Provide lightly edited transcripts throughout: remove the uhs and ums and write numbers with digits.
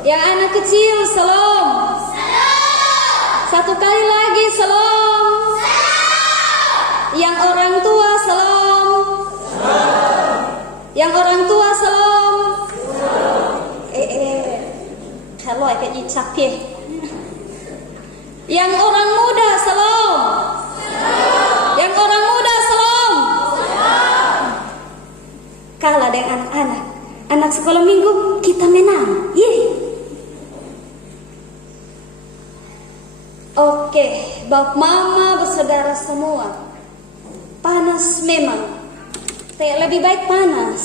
Yang anak kecil, salam. Satu kali lagi, salam. Yang orang tua, salam. Yang orang tua, salam. Halo, kayak icap ya. Yang orang muda, salam. Yang orang muda, salam. Kalah dengan anak-anak. Anak sekolah minggu, kita menang. Yeay. Oke, bapak mama, bersaudara semua. Panas memang. Lebih baik panas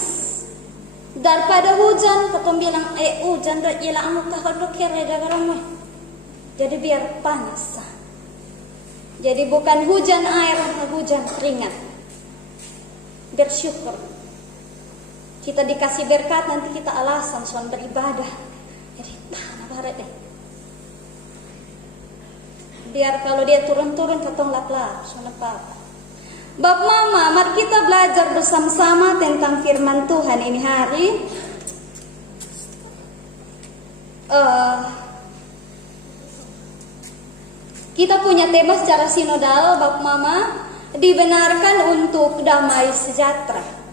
daripada hujan. Ketemu bilang, hujan dah hilang muka kalau kira gara-gara. Jadi biar panas. Jadi bukan hujan air, hujan keringat. Bersyukur. Kita dikasih berkat, nanti kita alasan soal beribadah. Jadi panas banget deh. Biar kalau dia turun-turun ketong lap-lap, soal apa-apa. Bapak mama, mari kita belajar bersama-sama tentang firman Tuhan ini hari. Kita punya tema secara sinodal, Bapak mama, dibenarkan untuk damai sejahtera.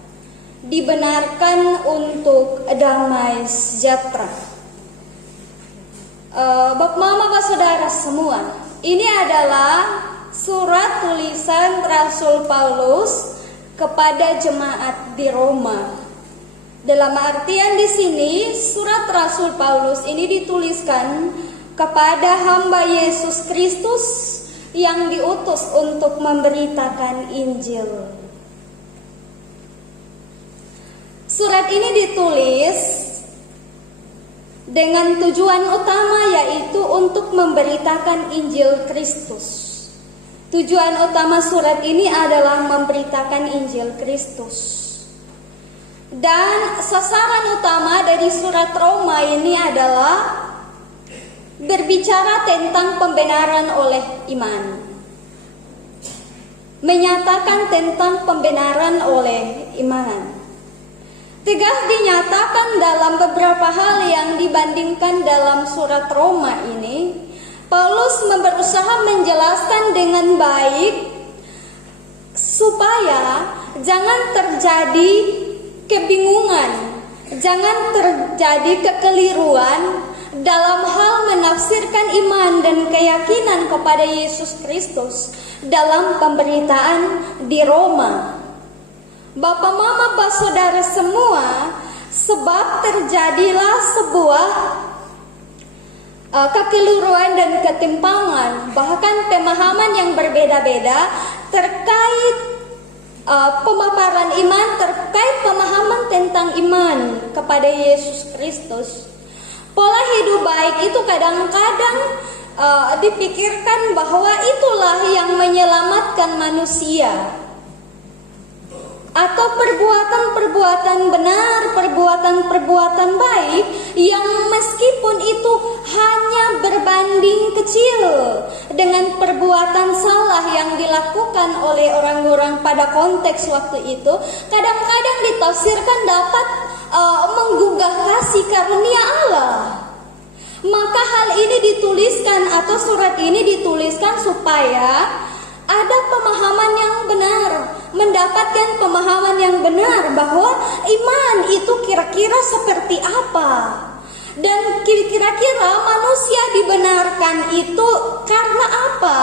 Dibenarkan untuk damai sejahtera. Bapak mama, Bapak saudara semua, ini adalah surat tulisan Rasul Paulus kepada jemaat di Roma. Dalam artian di sini surat Rasul Paulus ini dituliskan kepada hamba Yesus Kristus yang diutus untuk memberitakan Injil. Surat ini ditulis dengan tujuan utama, yaitu untuk memberitakan Injil Kristus. Tujuan utama surat ini adalah memberitakan Injil Kristus. Dan sasaran utama dari surat Roma ini adalah berbicara tentang pembenaran oleh iman. Menyatakan tentang pembenaran oleh iman. Tegas dinyatakan dalam beberapa hal yang dibandingkan dalam surat Roma ini, Paulus berusaha menjelaskan dengan baik supaya jangan terjadi kebingungan, jangan terjadi kekeliruan dalam hal menafsirkan iman dan keyakinan kepada Yesus Kristus dalam pemberitaan di Roma. Bapak mama, bapak saudara semua, sebab terjadilah sebuah kekeliruan dan ketimpangan, bahkan pemahaman yang berbeda-beda terkait pemaparan iman, terkait pemahaman tentang iman kepada Yesus Kristus. Pola hidup baik itu kadang-kadang dipikirkan bahwa itulah yang menyelamatkan manusia. Atau perbuatan-perbuatan benar, perbuatan-perbuatan baik yang meskipun itu hanya berbanding kecil dengan perbuatan salah yang dilakukan oleh orang-orang pada konteks waktu itu, kadang-kadang ditafsirkan dapat menggugah kasih karunia Allah. Maka hal ini dituliskan atau surat ini dituliskan supaya ada pemahaman yang benar, mendapatkan pemahaman yang benar bahwa iman itu kira-kira seperti apa. Dan kira-kira manusia dibenarkan itu karena apa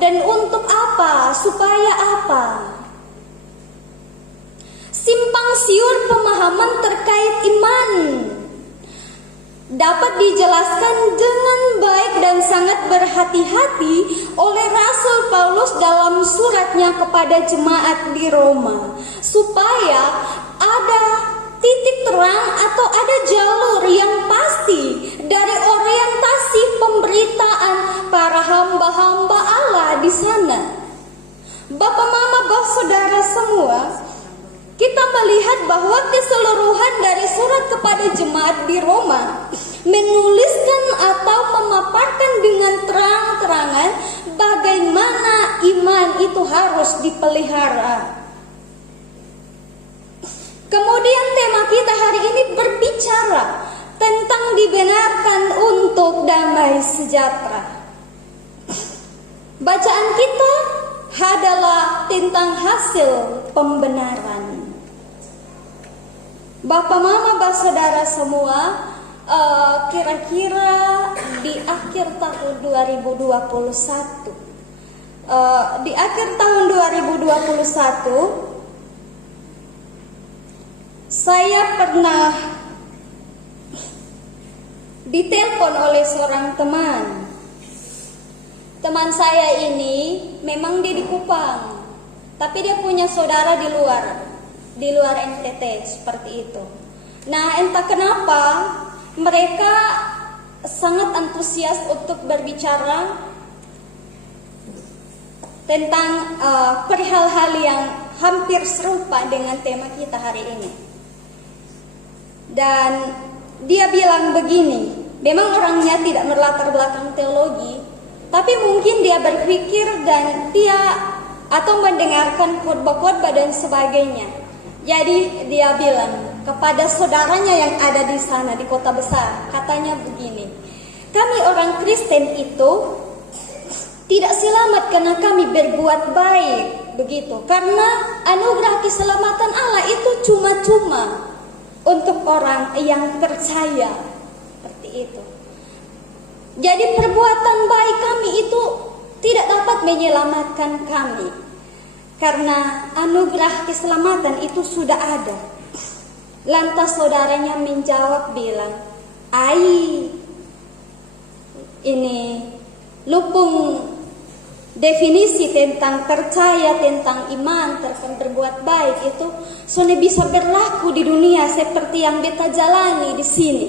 dan untuk apa, supaya apa. Simpang siur pemahaman terkait iman dapat dijelaskan dengan baik dan sangat berhati-hati oleh Rasul Paulus dalam suratnya kepada jemaat di Roma, supaya ada titik terang atau ada jalur yang pasti dari orientasi pemberitaan para hamba-hamba Allah di sana. Bapak mama, bapak saudara semua, kita melihat bahwa keseluruhan dari surat kepada jemaat di Roma menuliskan atau memaparkan dengan terang-terangan bagaimana iman itu harus dipelihara. Kemudian tema kita hari ini berbicara tentang dibenarkan damai sejahtera. Bacaan kita adalah tentang hasil pembenaran. Bapak, Mama, Saudara semua, kira-kira di akhir tahun 2021, di akhir tahun 2021 saya pernah ditelepon oleh seorang teman. Teman saya ini memang dia di Kupang, tapi dia punya saudara di luar NTT seperti itu. Nah, entah kenapa mereka sangat antusias untuk berbicara tentang perihal hal yang hampir serupa dengan tema kita hari ini. Dan dia bilang begini, memang orangnya tidak berlatar belakang teologi, tapi mungkin dia berpikir dan dia atau mendengarkan khotbah-khotbah dan sebagainya. Jadi dia bilang kepada saudaranya yang ada di sana di kota besar, katanya begini, kami orang Kristen itu tidak selamat karena kami berbuat baik, begitu. Karena anugerah keselamatan Allah itu cuma-cuma untuk orang yang percaya, seperti itu. Jadi perbuatan baik kami itu tidak dapat menyelamatkan kami, karena anugerah keselamatan itu sudah ada. Lantas saudaranya menjawab bilang, ini lupung definisi tentang percaya, tentang iman, tentang berbuat baik itu sudah bisa berlaku di dunia seperti yang beta jalani di sini.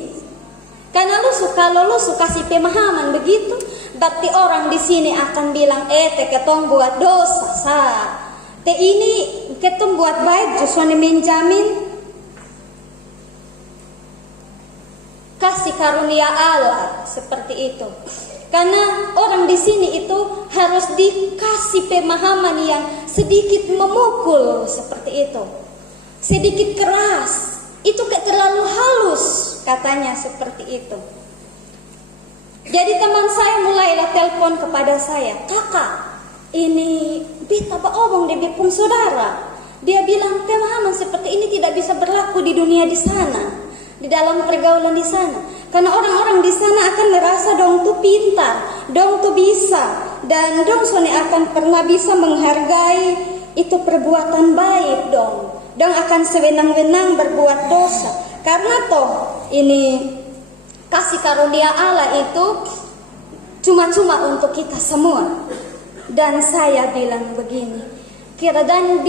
Karena kalau lu suka kasih pemahaman begitu, berarti orang di sini akan bilang, te ketong buat dosa, te ini ketong buat baik, justru menjamin kasih karunia Allah, seperti itu. Karena orang di sini itu harus dikasih pemahaman yang sedikit memukul, seperti itu, sedikit keras. Itu terlalu halus, katanya seperti itu. Jadi teman saya mulailah telepon kepada saya, kakak, ini beta omong dia pun saudara. Dia bilang pemahaman seperti ini tidak bisa berlaku di dunia di sana, di dalam pergaulan di sana. Karena orang-orang di sana akan merasa dong tuh pintar, dong tuh bisa, dan dong akan pernah bisa menghargai itu perbuatan baik dong. Dong akan sewenang-wenang berbuat dosa. Karena toh ini kasih karunia Allah itu cuma-cuma untuk kita semua. Dan saya bilang begini, kira dan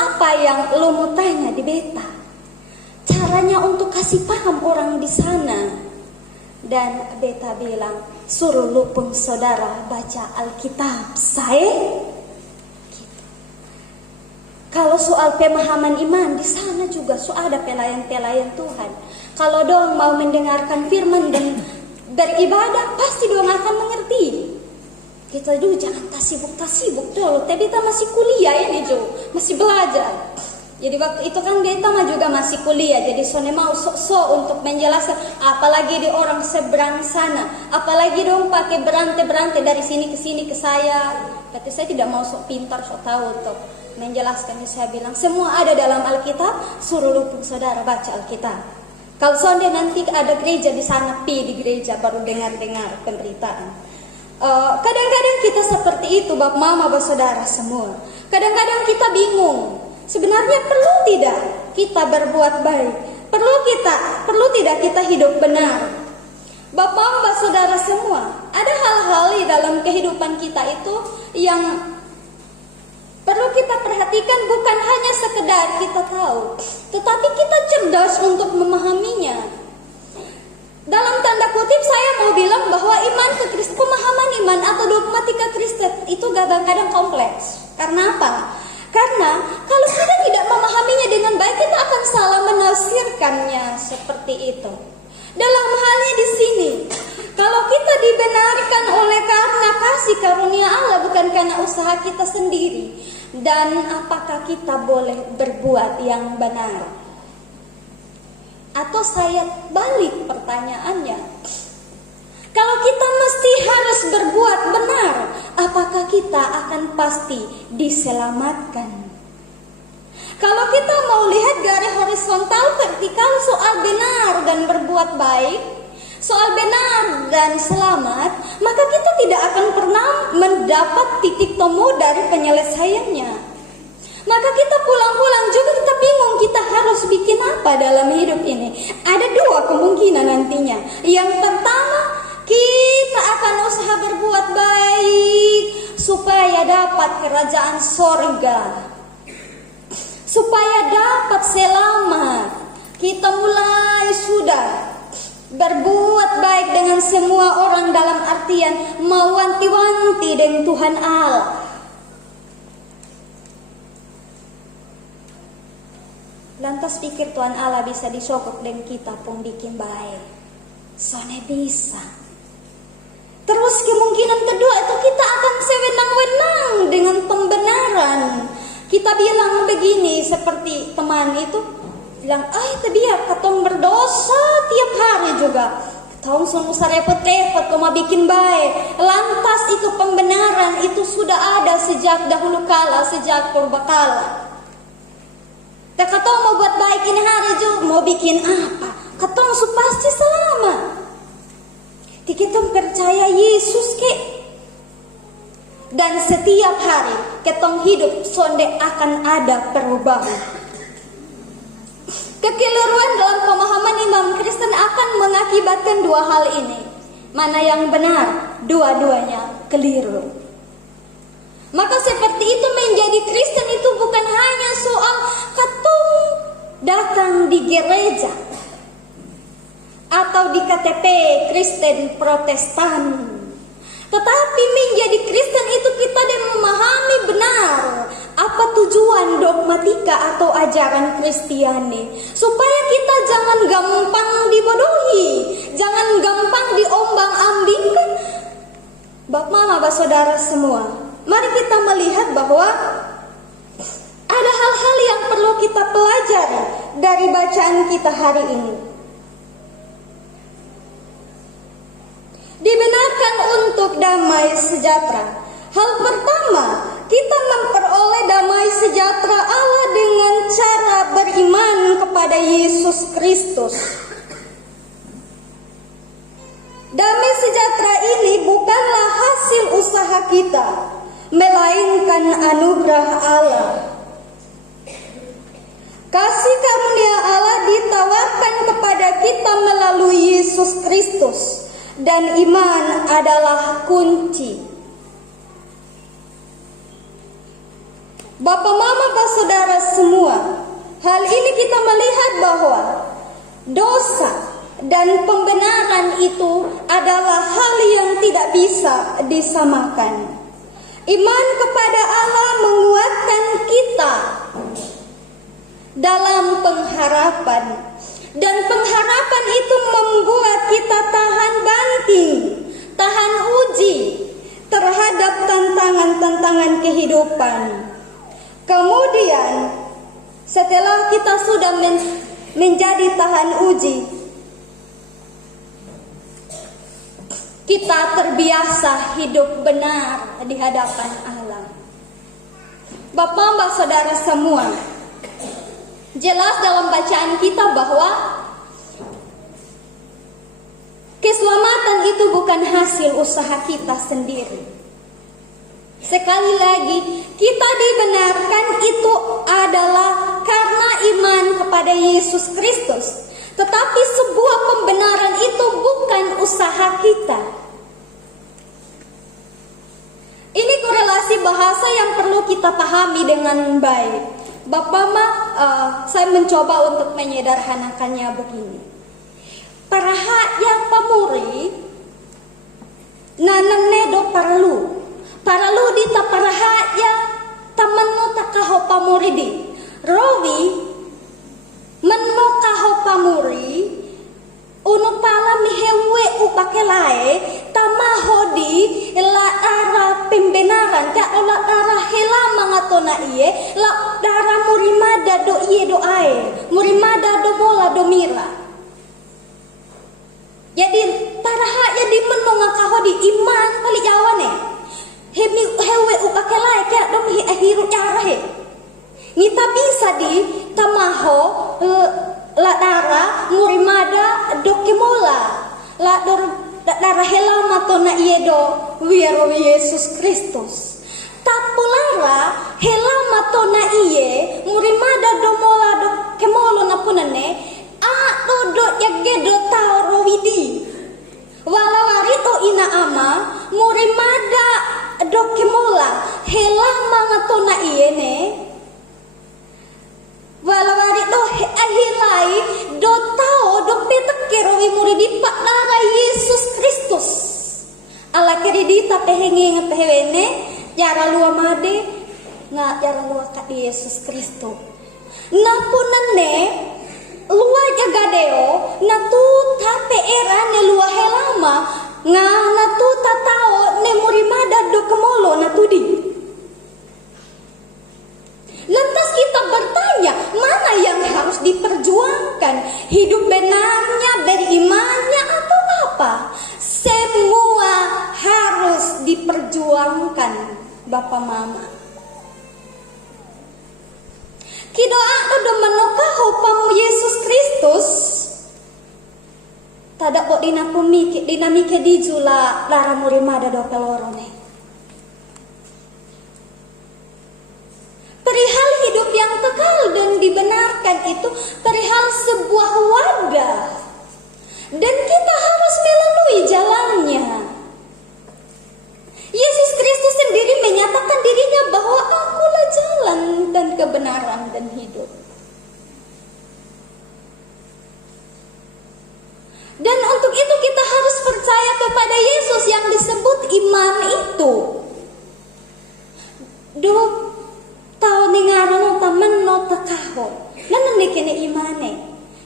apa yang lo mau tanya di beta? Caranya untuk kasih paham orang di sana. Dan beta bilang, suruh lupung saudara baca Alkitab saya. Kalau soal pemahaman iman, di sana juga ada pelayan-pelayan Tuhan. Kalau dong mau mendengarkan firman dan beribadah, pasti dong akan mengerti. Kita dulu jangan tak sibuk dulu. Tapi kita masih kuliah ini Jo, masih belajar. Jadi waktu itu kan beta mah juga masih kuliah. Jadi sone mau sok untuk menjelaskan, apalagi di orang seberang sana, apalagi dong pakai berante dari sini ke sini ke saya. Berarti saya tidak mau sok pintar, sok tahu untuk menjelaskan. Saya bilang semua ada dalam Alkitab, suruh lupung saudara baca Alkitab. Kalau sonde nanti ada gereja di sana, di gereja baru dengar pemberitaan. Kadang-kadang kita seperti itu, Bapak, Mama, saudara semua. Kadang-kadang kita bingung. Sebenarnya perlu tidak kita berbuat baik? Perlu tidak kita hidup benar? Bapak, Mama, saudara semua, ada hal-hal di dalam kehidupan kita itu yang perlu kita perhatikan, bukan hanya sekedar kita tahu, tetapi kita cerdas untuk memahaminya. Dalam tanda kutip saya mau bilang bahwa pemahaman iman atau dogmatika Kristen itu kadang-kadang kompleks. Karena apa? Karena kalau kita tidak memahaminya dengan baik, kita akan salah menafsirkannya seperti itu. Dalam halnya di sini, kalau kita dibenarkan oleh karena kasih karunia Allah, bukan karena usaha kita sendiri. Dan apakah kita boleh berbuat yang benar? Atau saya balik pertanyaannya, kalau kita berbuat benar, apakah kita akan pasti diselamatkan? Kalau kita mau lihat garis horizontal vertikal soal benar dan berbuat baik, soal benar dan selamat, maka kita tidak akan pernah mendapat titik temu dari penyelesaiannya. Maka kita pulang-pulang juga kita bingung kita harus bikin apa dalam hidup ini. Ada dua kemungkinan nantinya. Yang pertama, kita akan usaha berbuat baik supaya dapat kerajaan sorga, supaya dapat selamat. Kita mulai sudah berbuat baik dengan semua orang dalam artian mewanti-wanti dengan Tuhan Allah. Lantas pikir Tuhan Allah bisa disokok dengan kita pun bikin baik. Soalnya bisa. Terus kemungkinan kedua itu kita akan sewenang-wenang dengan pembenaran. Kita bilang begini seperti teman itu bilang, itu dia katong berdosa tiap hari juga. Katong susah repot-repot kau mau bikin baik. Lantas itu pembenaran itu sudah ada sejak dahulu kala, sejak purbakala. Tak katong mau buat baik ini hari juga, mau bikin apa? Katong pasti selamat. Kita percaya Yesus ke. Dan setiap hari ketong hidup sonde akan ada perubahan. Kekeliruan dalam pemahaman imam Kristen akan mengakibatkan dua hal ini. Mana yang benar? Dua-duanya keliru. Maka seperti itu menjadi Kristen itu bukan hanya soal katong datang di gereja atau di KTP Kristen Protestan. Tetapi menjadi Kristen itu kita dan memahami benar apa tujuan dogmatika atau ajaran Kristiani, supaya kita jangan gampang dibodohi, jangan gampang diombang-ambingkan. Bapak, mama, saudara semua, mari kita melihat bahwa ada hal-hal yang perlu kita pelajari dari bacaan kita hari ini. Dibenarkan untuk damai sejahtera. Hal pertama, kita memperoleh damai sejahtera Allah dengan cara beriman kepada Yesus Kristus. Damai sejahtera ini bukanlah hasil usaha kita, melainkan anugerah Allah. Kasih karunia Allah ditawarkan kepada kita melalui Yesus Kristus, dan iman adalah kunci. Bapak, mama, saudara semua, hal ini kita melihat bahwa dosa dan pembenaran itu adalah hal yang tidak bisa disamakan. Iman kepada Allah menguatkan kita dalam pengharapan, dan pengharapan itu membuat kita tahan banting, tahan uji terhadap tantangan-tantangan kehidupan. Kemudian setelah kita sudah menjadi tahan uji, kita terbiasa hidup benar di hadapan Allah. Bapak, mbak, saudara semua, jelas dalam bacaan kita bahwa keselamatan itu bukan hasil usaha kita sendiri. Sekali lagi, kita dibenarkan itu adalah karena iman kepada Yesus Kristus. Tetapi sebuah pembenaran itu bukan usaha kita. Ini korelasi bahasa yang perlu kita pahami dengan baik. Bapak, saya mencoba untuk menyederhanakannya begini. Para yang pamuri nanam nedo paralu. Paralu dita para ya tamanno takaho pamuri di. Rowi menno kaho pamuri uno pala mihewe upakelae tamahodi la ara pembenaran ka ola ara hela mangatona iye la dara murimada do iye do ae murimada do bola do mira. Jadi para ya di menunga kaho di iman kali jawane. Hewe upake lae kayak dom hiru cara he. Ngita bisa di tamaho la dara murimada dokemola. La dara helama tona iedo wiaro Yesus Kristus. Tapulara helama tona iye murimada domola dokemolo napunane a do yagedo tauro widi. Walawari to ina ama murimada dokemola helama ngatona iye ne. Walawari do ahilai do tao do petakero imuridi pak lara Yesus Kristus. Ala keridita pehenge ngapehewene yara lua made nga yara lua ka Yesus Kristus. Napunane lua jagadeo natu tape era ne lua helama nga natu tatao ne murimada do kemolo natudi. Lantas kita bertanya, mana yang harus diperjuangkan? Hidup benarnya, berimannya atau apa? Semua harus diperjuangkan, Bapak Mama. Kidoa do menokaho pamu Yesus Kristus. Tada kok dinamike di jula lara murimada do pelorone. Perihal hidup yang kekal dan dibenarkan itu perihal sebuah wadah. Dan kita harus melalui jalannya. Yesus Kristus sendiri menyatakan dirinya bahwa akulah jalan dan kebenaran dan hidup. Dan untuk itu kita harus percaya kepada Yesus yang disebut iman itu. Tau ningaran tamen no takaho. Nanan kene imane.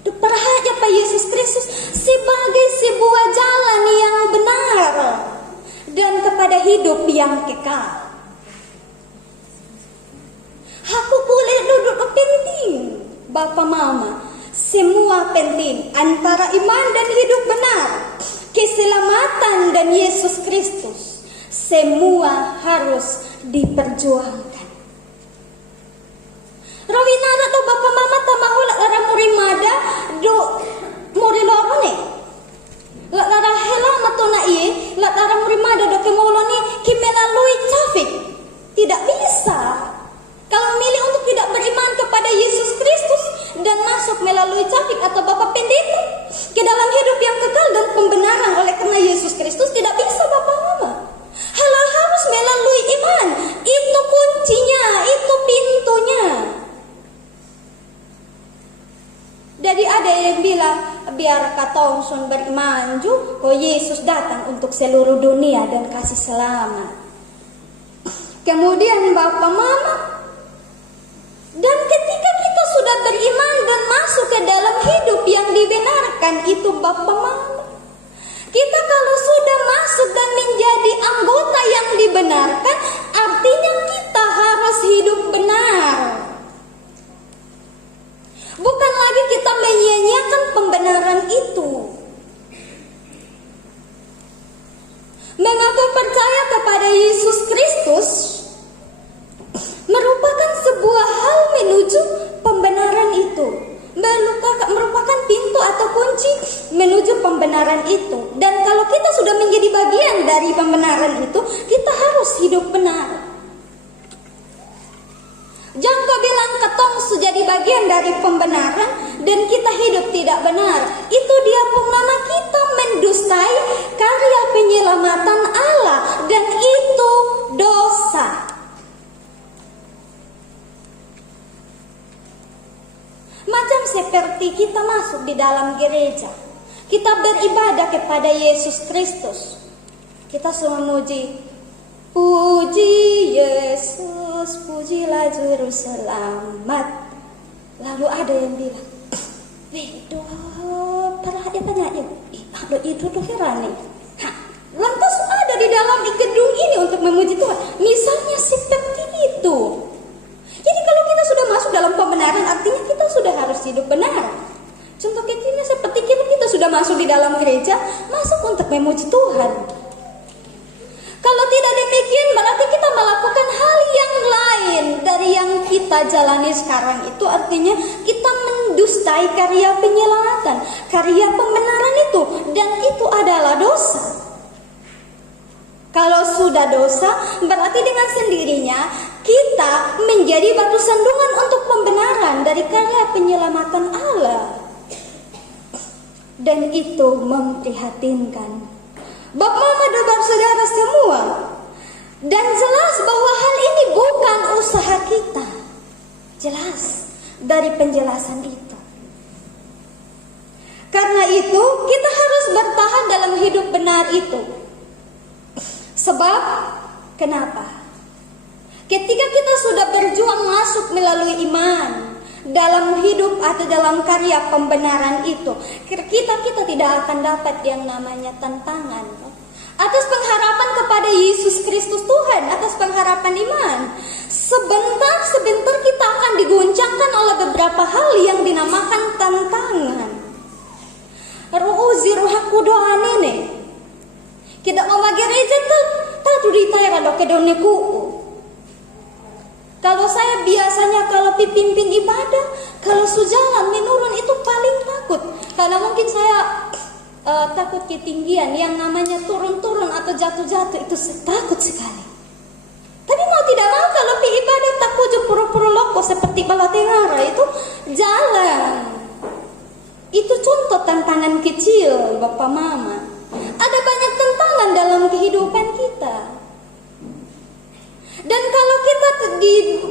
Perhaja pa Yesus Kristus sebagai sebuah jalan yang benar dan kepada hidup yang kekal. Aku boleh duduk penting, Bapak Mama. Semua penting antara iman dan hidup benar, keselamatan dan Yesus Kristus. Semua harus diperjuangkan. Rawinara to Bapak Mama tamahula lara murimada do muriloro ne. La lara helama to na iye, la lara murimada do kemolo ni kimelalui trafik. Tidak bisa. Kalau milih untuk tidak beriman kepada Yesus Kristus dan masuk melalui trafik atau Bapak Pendeta ke dalam hidup yang kekal dan pembenaran oleh karena Yesus Kristus, tidak bisa Bapak Mama. Halal harus melalui iman. Itu kuncinya, itu pintunya. Jadi ada yang bilang biar katong sun beriman ju, oh Yesus datang untuk seluruh dunia dan kasih selamat. Kemudian Bapak Mama, dan ketika kita sudah beriman dan masuk ke dalam hidup yang dibenarkan itu Bapak Mama, kita kalau sudah masuk dan menjadi anggota yang dibenarkan, artinya kita harus hidup benar. Bukan lagi kita menyia-nyiakan pembenaran itu. Mengaku percaya kepada Yesus Kristus merupakan sebuah hal menuju pembenaran itu. Merupakan pintu atau kunci menuju pembenaran itu. Dan kalau kita sudah menjadi bagian dari pembenaran itu, kita harus hidup benar. Jangan kau bilang ketong jadi bagian dari pembenaran dan kita hidup tidak benar. Itu dia pun nama kita mendustai karya penyelamatan Allah dan itu dosa. Macam seperti kita masuk di dalam gereja, kita beribadah kepada Yesus Kristus. Kita semua memuji, puji Yesus, pujilah Juru Selamat. Lalu ada yang bilang, "Wedo, perhatian tanya aja, lo itu tuh heran nih." Lantas ada di dalam gedung ini untuk memuji Tuhan. Misalnya seperti itu. Jadi kalau kita sudah masuk dalam pembenaran, artinya kita sudah harus hidup benar. Contoh kecilnya seperti kita sudah masuk di dalam gereja, termasuk untuk memuji Tuhan. Kalau tidak demikian berarti kita melakukan hal yang lain dari yang kita jalani sekarang. Itu artinya kita mendustai karya penyelamatan, karya pembenaran itu, dan itu adalah dosa. Kalau sudah dosa, berarti dengan sendirinya kita menjadi batu sandungan untuk pembenaran dari karya penyelamatan Allah. Dan itu memprihatinkan Bapak, Mama, dan saudara semua. Dan jelas bahwa hal ini bukan usaha kita. Jelas dari penjelasan itu. Karena itu kita harus bertahan dalam hidup benar itu. Sebab kenapa? Ketika kita sudah berjuang masuk melalui iman dalam hidup atau dalam karya pembenaran itu, kita tidak akan dapat yang namanya tantangan. Atas pengharapan kepada Yesus Kristus Tuhan, atas pengharapan iman, sebentar kita akan diguncangkan oleh beberapa hal yang dinamakan tantangan. Ruuzi ruhaku doa nene. Kita mau gereja tuh ditayar dok kedoniku. Kalau saya biasanya kalau pimpin ibadah, kalau sujalan menurun itu paling takut. Karena mungkin saya takut ketinggian, yang namanya turun-turun atau jatuh-jatuh itu takut sekali. Tapi mau tidak mau kalau pi ibadah takut pura-pura loko seperti bala tengara itu jalan. Itu contoh tantangan kecil Bapak Mama. Ada banyak tantangan dalam kehidupan kita. Dan kalau kita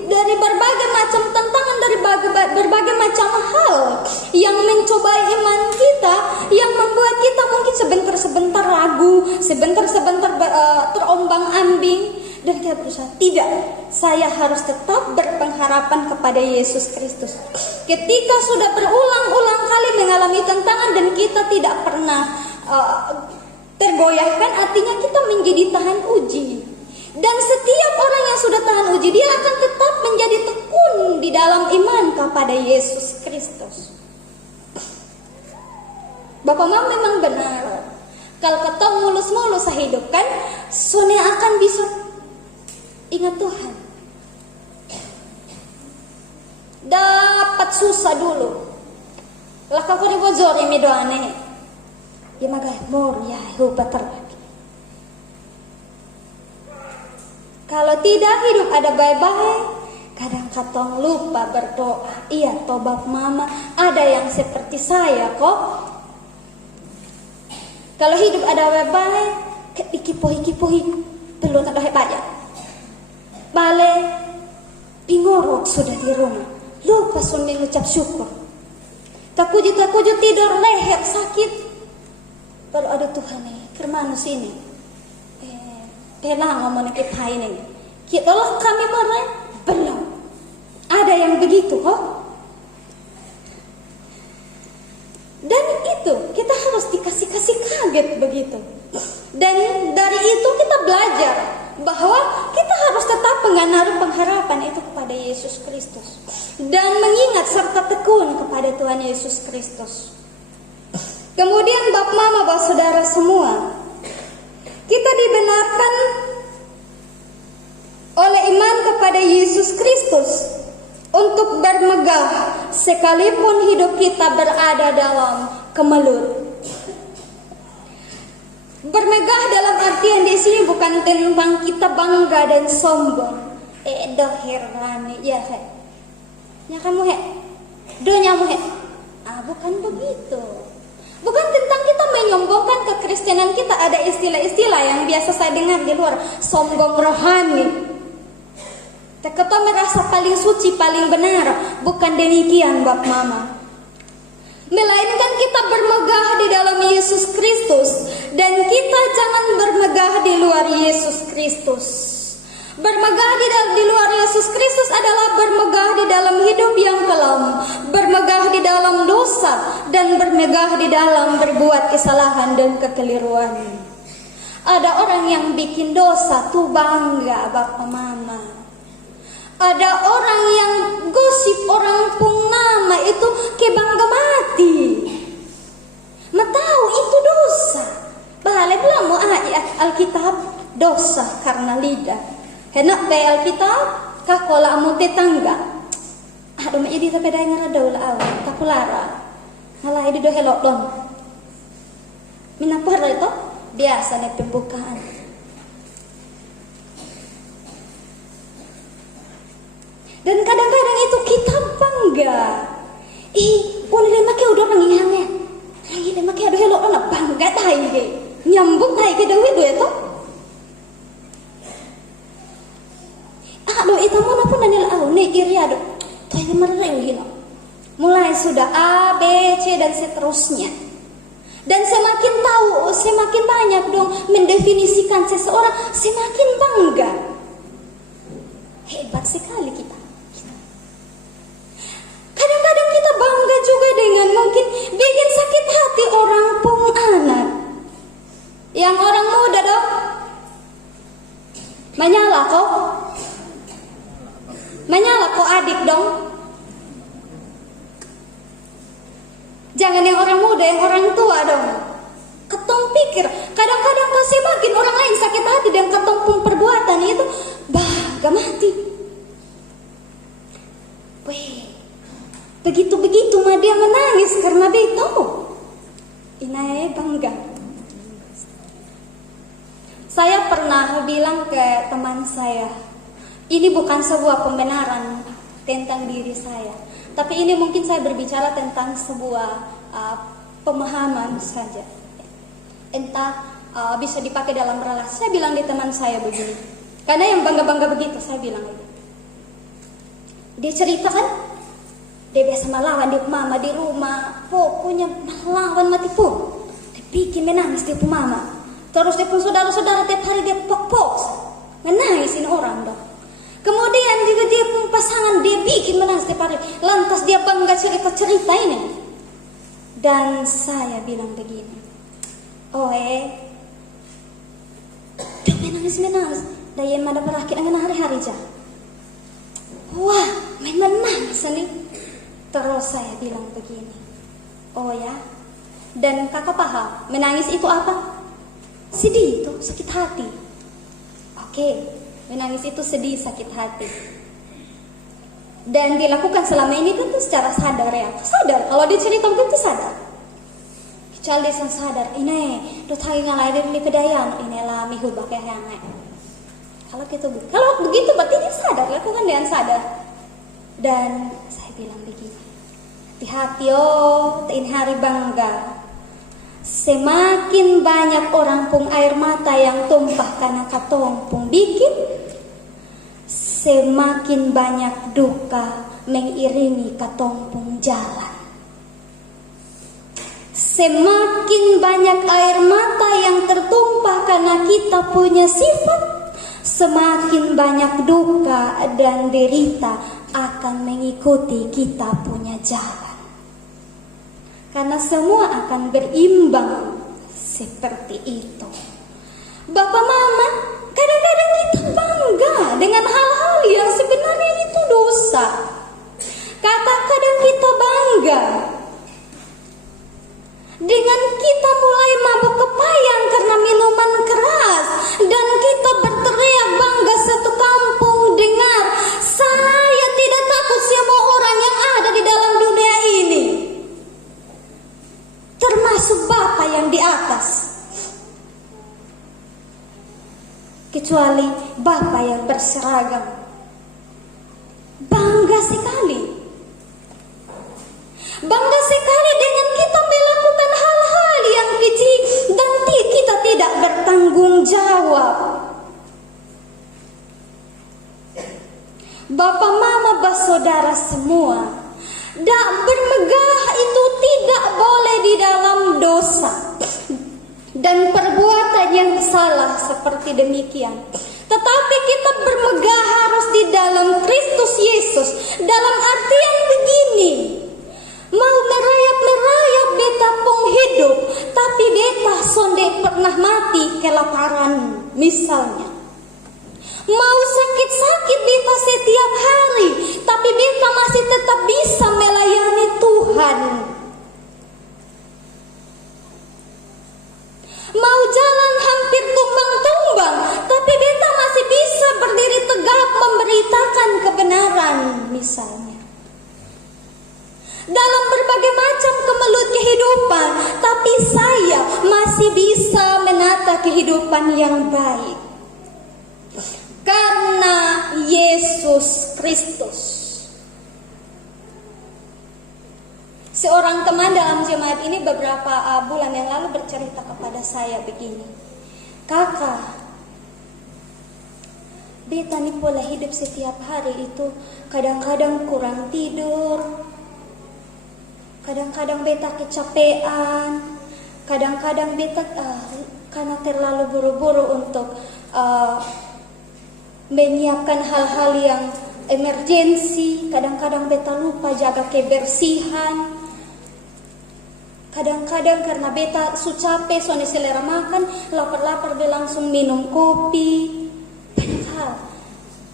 dari berbagai macam tantangan, dari berbagai macam hal yang mencobai iman kita, yang membuat kita mungkin sebentar-sebentar ragu, sebentar-sebentar terombang-ambing, dan kita berusaha, tidak, saya harus tetap berpengharapan kepada Yesus Kristus. Ketika sudah berulang-ulang kali mengalami tantangan dan kita tidak pernah tergoyahkan, artinya kita menjadi tahan uji. Dan setiap orang yang sudah tahan uji, dia akan tetap menjadi tekun di dalam iman kepada Yesus Kristus. Bapak Mama memang benar. Kalau ketemu mulus-mulus hidup kan, Sone akan bisa ingat Tuhan. Dapat susah dulu. Lah kau ni bojor yang doane. Ya magah mor ya hubater. Kalau tidak hidup ada baik-baik, kadang katong lupa berdoa. Iya, tobat Mama, ada yang seperti saya kok. Kalau hidup ada baik-baik, ikipohi perlu tak hebat ya. Bale, pingorok sudah di rumah, lupa sun mengucap syukur. Takujut tidur leher sakit. Kalau ada Tuhan nih, firman sini. Pelang ngomong kita ini. Kita loh kami marah belum. Ada yang begitu kok. Dan itu kita harus dikasih kaget begitu. Dan dari itu kita belajar bahwa kita harus tetap menaruh pengharapan itu kepada Yesus Kristus dan mengingat serta tekun kepada Tuhan Yesus Kristus. Kemudian Bapak Mama, Bapak Saudara semua, kita dibenarkan oleh iman kepada Yesus Kristus untuk bermegah sekalipun hidup kita berada dalam kemelut. Bermegah dalam artian di sini bukan tentang kita bangga dan sombong. Dohirani ya he. Ya kamu he. Donyamu he. Bukan begitu. Bukan tentang kita menyombongkan kekristenan kita. Ada istilah-istilah yang biasa saya dengar di luar, sombong rohani. Kita merasa paling suci, paling benar. Bukan demikian Bapak Mama. Melainkan kita bermegah di dalam Yesus Kristus. Dan kita jangan bermegah di luar Yesus Kristus. Bermegah di luar Yesus Kristus adalah bermegah di dalam hidup yang kelam, bermegah di dalam dosa, dan bermegah di dalam berbuat kesalahan dan kekeliruan. Ada orang yang bikin dosa tuh bangga Bapak Mama. Ada orang yang gosip orang pung nama itu kebangga mati. Tahu itu dosa. Bale belum mau Alkitab dosa karena lidah. Hendak be Alkitab kakola amu tetangga. Aduh mak idi tapi dai ngarada ulah awal kakulara. Ngalah idi do helok don. Minapa itu biasa nih pembukaan. Dan kadang-kadang itu kita bangga. Kau nilai makai udah orang ihangnya. Lagi nilai makai aduh helok orang bangga dah ini. Nyambung dah ke David itu. Aduh itu mana pun nanti lah. Nih kiri aduh. Tapi mereka ini. Mulai sudah A, B, C dan seterusnya. Dan semakin tahu, semakin banyak dong mendefinisikan seseorang, semakin bangga. Hebat sekali kita. Kadang-kadang kita bangga juga dengan mungkin bikin sakit hati orang pun anak. Yang orang muda dong. Menyala kok. Menyala kok adik dong. Jangan yang orang muda, yang orang tua dong. Ketong pikir, kadang-kadang kau semakin orang lain sakit hati dan ketong pun perbuatan itu bangga mati. Weh. Begitu-begitu mah dia menangis karena dia tahu. Inai bangga. Saya pernah bilang ke teman saya, ini bukan sebuah pembenaran tentang diri saya, tapi ini mungkin saya berbicara tentang sebuah pemahaman saja. Entah bisa dipakai dalam relasi. Saya bilang di teman saya begini, karena yang bangga-bangga begitu, saya bilang aja. Dia cerita kan, dia biasa melawan dia mama di rumah, pokoknya melawan mati pun. Dia bikin menangis dia mama. Terus dia pun saudara-saudara tiap hari dia pok-pok, menangisin orang dong. Kemudian juga dia pun pasangan dia bikin menangis tiap hari. Lantas dia bangga cerita-cerita ini. Dan saya bilang begini, dia menangis-menangis. Daya mana berakhir dengan hari-hari aja. Wah, main menangis nih. Terus saya bilang begini, oh ya, dan kakak paham, menangis itu apa? Sedih itu, sakit hati. Oke, menangis itu sedih, sakit hati. Dan dilakukan selama ini kan tuh secara sadar ya. Sadar, kalau dia cerita mungkin tuh sadar. Kecuali dia sadar, ini, tuh tadi ngalai dari pedayaan, ini lah mihu pakai hangai. Kalau begitu berarti dia sadar, lakukan dengan sadar. Dan saya bilang begini, hati-hati ini hari bangga. Semakin banyak orang pun air mata yang tumpah karena katong pun bikin, semakin banyak duka mengiringi katong pun jalan. Semakin banyak air mata yang tertumpah karena kita punya sifat, semakin banyak duka dan derita akan mengikuti kita punya jalan. Karena semua akan berimbang seperti itu. Bapak mama, kadang-kadang kita bangga dengan hal-hal yang sebenarnya itu dosa. Kadang kita bangga dengan kita mulai mabuk kepayang karena minuman keras. Dan kita berteriak bangga satu kampung dengar, saya tidak takut semua orang yang ada di dalam dunia ini, termasuk Bapa yang di atas, kecuali Bapa yang berseragam. Bangga sekali. Bangga sekali dengan kita melakukan hal-hal yang keji dan kita tidak bertanggung jawab. Bapak mama bersaudara semua, bermegah itu tidak boleh di dalam dosa dan perbuatan yang salah seperti demikian. Tetapi kita bermegah harus di dalam Kristus Yesus. Dalam artian begini, mau merayap-merayap beta pun hidup, tapi beta sonde pernah mati kelaparan misalnya. Mau sakit-sakit beta setiap hari, tapi beta masih tetap bisa melayani Tuhan. Mau pada kehidupan yang baik karena Yesus Kristus. Seorang teman dalam jemaat ini beberapa bulan yang lalu bercerita kepada saya begini, "Kakak, beta nih pola hidup setiap hari itu kadang-kadang kurang tidur, kadang-kadang beta kecapean, kadang-kadang beta karena terlalu buru-buru untuk menyiapkan hal-hal yang emergensi, kadang-kadang beta lupa jaga kebersihan. Kadang-kadang karena beta su capek, soalnya selera makan, lapar-lapar be langsung minum kopi. Banyak hal.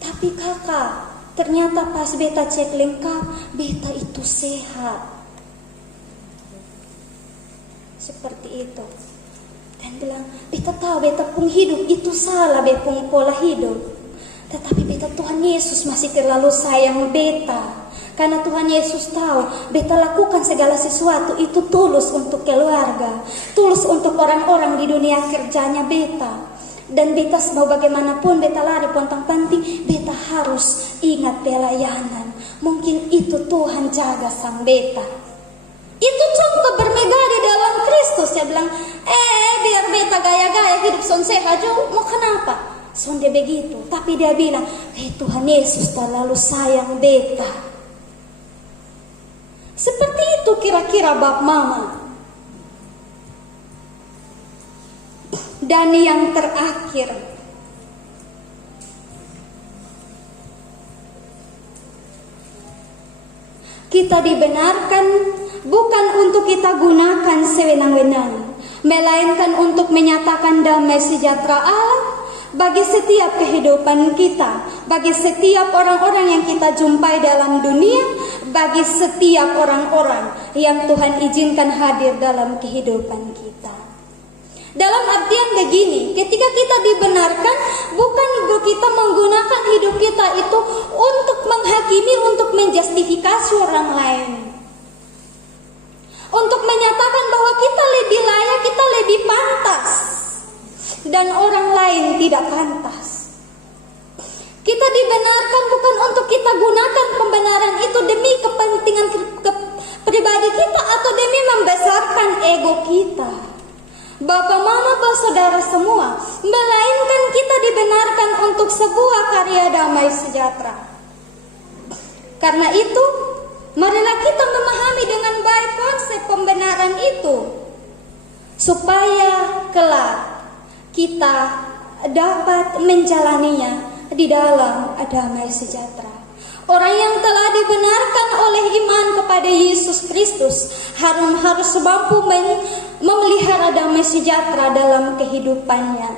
Tapi kakak, ternyata pas beta cek lengkap, beta itu sehat." Seperti itu. Dan bilang, "Beta tahu beta pun hidup itu salah, beta pun pola hidup. Tetapi beta Tuhan Yesus masih terlalu sayang beta. Karena Tuhan Yesus tahu beta lakukan segala sesuatu itu tulus untuk keluarga, tulus untuk orang-orang di dunia kerjanya beta. Dan beta mau bagaimanapun beta lari pontang panting, beta harus ingat pelayanan. Mungkin itu Tuhan jaga sang beta." Itu contoh bermegah di dalam Kristus. Saya bilang, biar beta gaya-gaya hidup son sehat juga, mau kenapa? Son dia begitu. Tapi dia bilang, Tuhan Yesus terlalu sayang beta. Seperti itu kira-kira bab mama. Dan yang terakhir, kita dibenarkan bukan untuk kita gunakan sewenang-wenang, melainkan untuk menyatakan damai sejahtera Allah bagi setiap kehidupan kita, bagi setiap orang-orang yang kita jumpai dalam dunia, bagi setiap orang-orang yang Tuhan izinkan hadir dalam kehidupan kita. Dalam artian begini, ketika kita dibenarkan, bukan kita menggunakan hidup kita itu untuk menghakimi, untuk menjustifikasi orang lain, untuk menyatakan bahwa kita lebih layak, kita lebih pantas, dan orang lain tidak pantas. Kita dibenarkan bukan untuk kita gunakan pembenaran itu demi kepentingan pribadi kita atau demi membesarkan ego kita, Bapak, Mama, Saudara semua, melainkan kita dibenarkan untuk sebuah karya damai sejahtera. Karena itu, marilah kita memahami dengan baik konsep pembenaran itu, supaya kelak kita dapat menjalaninya di dalam damai sejahtera. Orang yang telah dibenarkan oleh iman kepada Yesus Kristus harus mampu memelihara damai sejahtera dalam kehidupannya.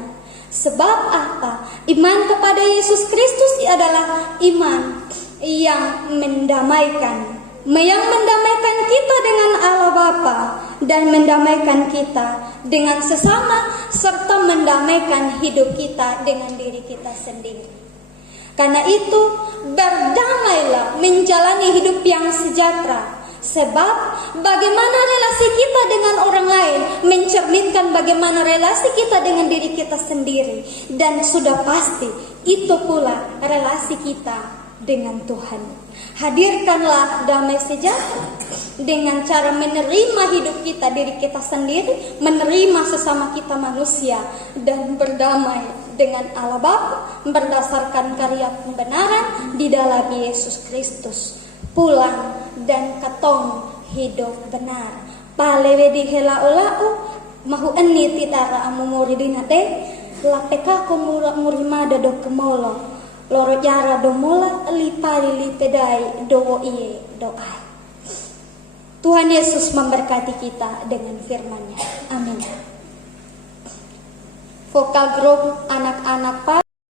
Sebab apa? Iman kepada Yesus Kristus adalah iman yang mendamaikan kita dengan Allah Bapa dan mendamaikan kita dengan sesama, serta mendamaikan hidup kita dengan diri kita sendiri. Karena itu, berdamailah menjalani hidup yang sejahtera. Sebab bagaimana relasi kita dengan orang lain mencerminkan bagaimana relasi kita dengan diri kita sendiri. Dan sudah pasti itu pula relasi kita dengan Tuhan. Hadirkanlah damai sejahtera dengan cara menerima hidup kita, diri kita sendiri, menerima sesama kita manusia, dan berdamai dengan Allah Bapa berdasarkan karya pembenaran di dalam Yesus Kristus. Pulang dan katong hidup benar. Palewe di hela olau mahu eni titara amuridina de lapeka ko murimada do kemolo. Loro jara domola lipari lipedai dowo iye doai. Tuhan Yesus memberkati kita dengan firman-Nya. Amin. Vokal grup anak-anak